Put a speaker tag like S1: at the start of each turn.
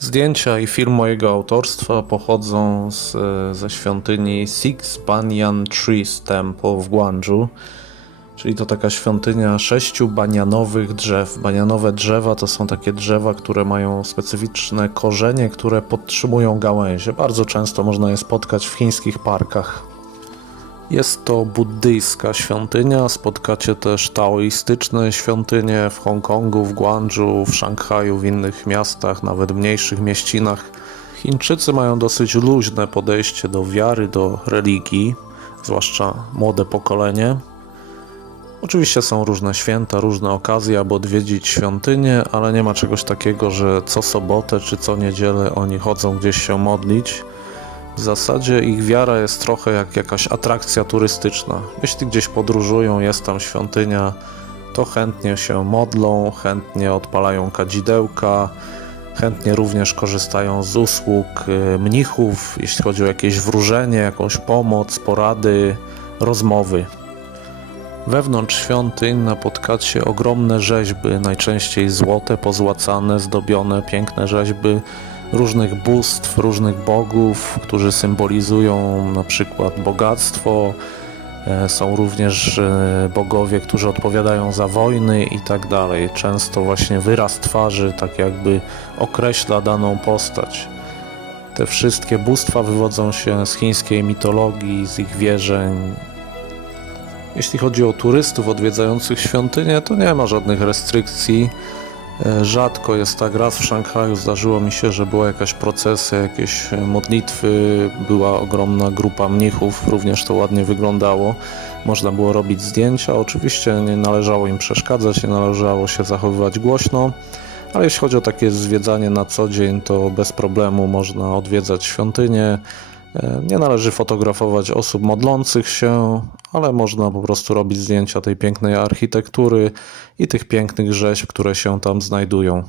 S1: Zdjęcia i film mojego autorstwa pochodzą z, ze świątyni Six Banyan Trees Temple w Guangzhou, czyli to taka świątynia sześciu banianowych drzew. Banianowe drzewa to są takie drzewa, które mają specyficzne korzenie, które podtrzymują gałęzie. Bardzo często można je spotkać w chińskich parkach. Jest to buddyjska świątynia. Spotkacie też taoistyczne świątynie w Hongkongu, w Guangzhou, w Szanghaju, w innych miastach, nawet mniejszych mieścinach. Chińczycy mają dosyć luźne podejście do wiary, do religii, zwłaszcza młode pokolenie. Oczywiście są różne święta, różne okazje, aby odwiedzić świątynię, ale nie ma czegoś takiego, że co sobotę czy co niedzielę oni chodzą gdzieś się modlić. W zasadzie ich wiara jest trochę jak jakaś atrakcja turystyczna. Jeśli gdzieś podróżują, jest tam świątynia, to chętnie się modlą, chętnie odpalają kadzidełka, chętnie również korzystają z usług y, mnichów, jeśli chodzi o jakieś wróżenie, jakąś pomoc, porady, rozmowy. Wewnątrz świątyń napotkacie ogromne rzeźby, najczęściej złote, pozłacane, zdobione, piękne rzeźby różnych bóstw, różnych bogów, którzy symbolizują na przykład bogactwo. E, Są również e, bogowie, którzy odpowiadają za wojny i tak dalej. Często właśnie wyraz twarzy tak jakby określa daną postać. Te wszystkie bóstwa wywodzą się z chińskiej mitologii, z ich wierzeń. Jeśli chodzi o turystów odwiedzających świątynię, to nie ma żadnych restrykcji. E, Rzadko jest tak. Raz w Szanghaju zdarzyło mi się, że była jakaś procesja, jakieś e, modlitwy, była ogromna grupa mnichów, również to ładnie wyglądało. Można było robić zdjęcia. Oczywiście nie należało im przeszkadzać, nie należało się zachowywać głośno, ale jeśli chodzi o takie zwiedzanie na co dzień, to bez problemu można odwiedzać świątynię. E, Nie należy fotografować osób modlących się, ale można po prostu robić zdjęcia tej pięknej architektury i tych pięknych rzeźb, które się tam znajdują.